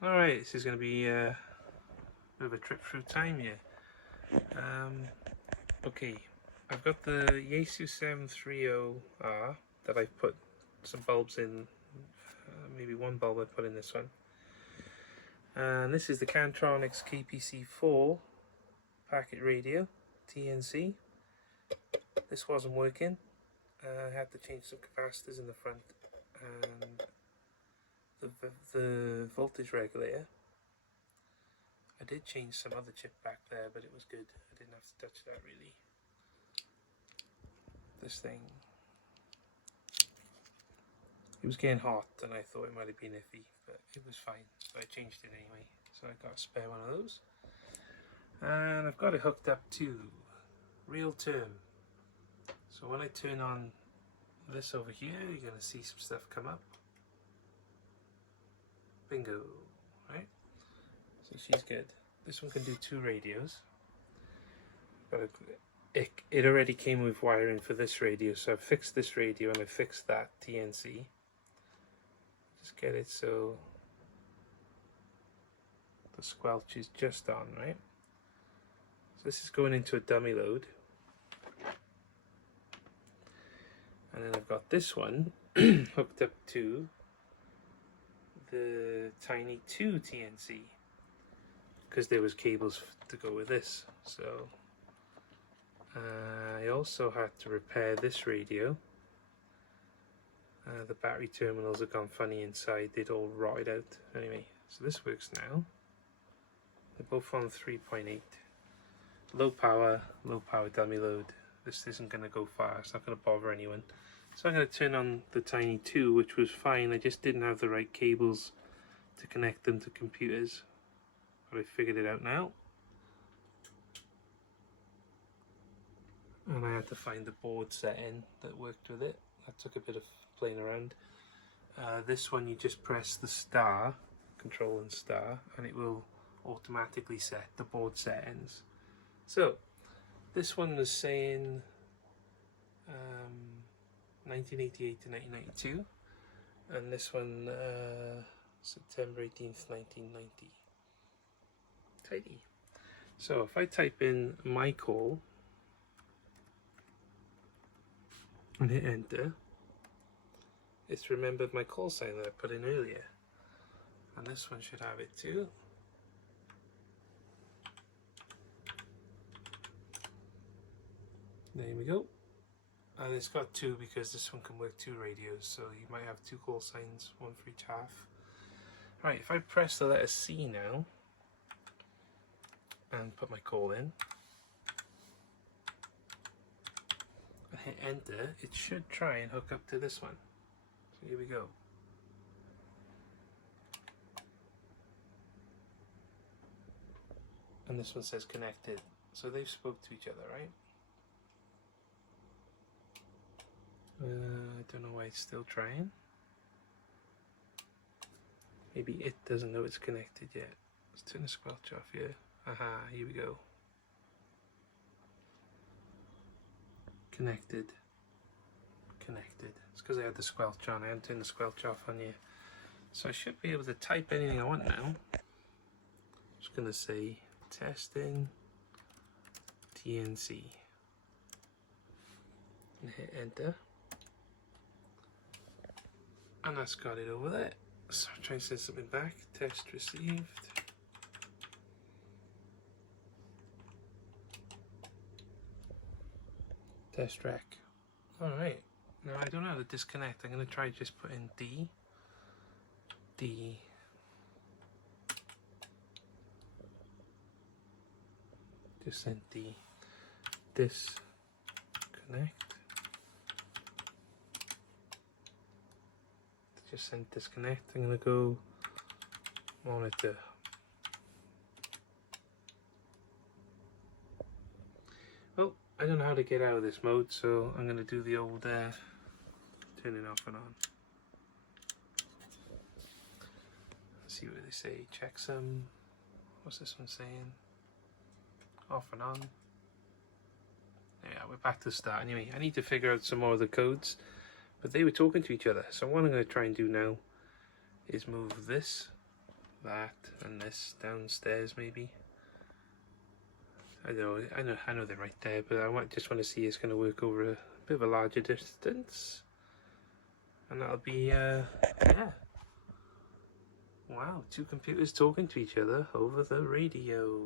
Alright, this is going to be a bit of a trip through time here. Okay, I've got the Yaesu 730R that I've put some bulbs in, maybe one bulb I put in this one. And this is the Kantronics KPC-4 packet radio, TNC. This wasn't working. I had to change some capacitors in the front and the voltage regulator. I did change some other chip back there, but it was good. I didn't have to touch that really. This thing, it was getting hot and I thought it might have been iffy, but it was fine. So I changed it anyway. So I got a spare one of those. And I've got it hooked up to real term. So when I turn on this over here, you're going to see some stuff come up. Bingo, right? So she's good. This one can do 2 radios. But it already came with wiring for this radio, so I've fixed this radio and I fixed that TNC. Just get it so the squelch is just on, right? So this is going into a dummy load. And then I've got this one hooked up to the TINY-2 TNC because there was cables to go with this. So I also had to repair this radio. The battery terminals have gone funny inside, they'd all rotted out. Anyway, so this works now. They're both on 3.8. Low power dummy load. This isn't going to go far, it's not going to bother anyone. So I'm going to turn on the TINY-2, which was fine. I just didn't have the right cables to connect them to computers. But I figured it out now. And I had to find the board setting that worked with it. That took a bit of playing around. This one you just press the star, control and star, and it will automatically set the board settings. So this one was saying 1988 to 1992, and this one September 18th, 1990. Tidy. So if I type in my call and hit enter, it's remembered my call sign that I put in earlier, and this one should have it too. There we go. And it's got 2 because this one can work 2 radios, so you might have 2 call signs, 1 for each half. Right, if I press the letter C now and put my call in and hit enter, it should try and hook up to this one. So here we go. And this one says connected, so they've spoke to each other, right? I don't know why it's still trying. Maybe it doesn't know it's connected yet. Let's turn the squelch off here. Aha, here we go. Connected. Connected. It's because I had the squelch on. I hadn't turned the squelch off on here. So I should be able to type anything I want now. I'm just going to say testing TNC. And hit enter. And that's got it over there. So I'll try and send something back. Test received. Test rec. Alright. Now I don't know how to disconnect. I'm going to try just put in D. Just send D. Disconnect. Just send disconnect. I'm going to go monitor. Well, I don't know how to get out of this mode, so I'm going to do the old turning off and on. Let's see what they say. Check some. What's this one saying? Off and on. Yeah, we're back to the start. Anyway, I need to figure out some more of the codes. But they were talking to each other, so what I'm going to try and do now is move this that and this downstairs maybe. I know they're right there, but I just want to see it's going to work over a bit of a larger distance, and that'll be yeah. Wow, two computers talking to each other over the radio.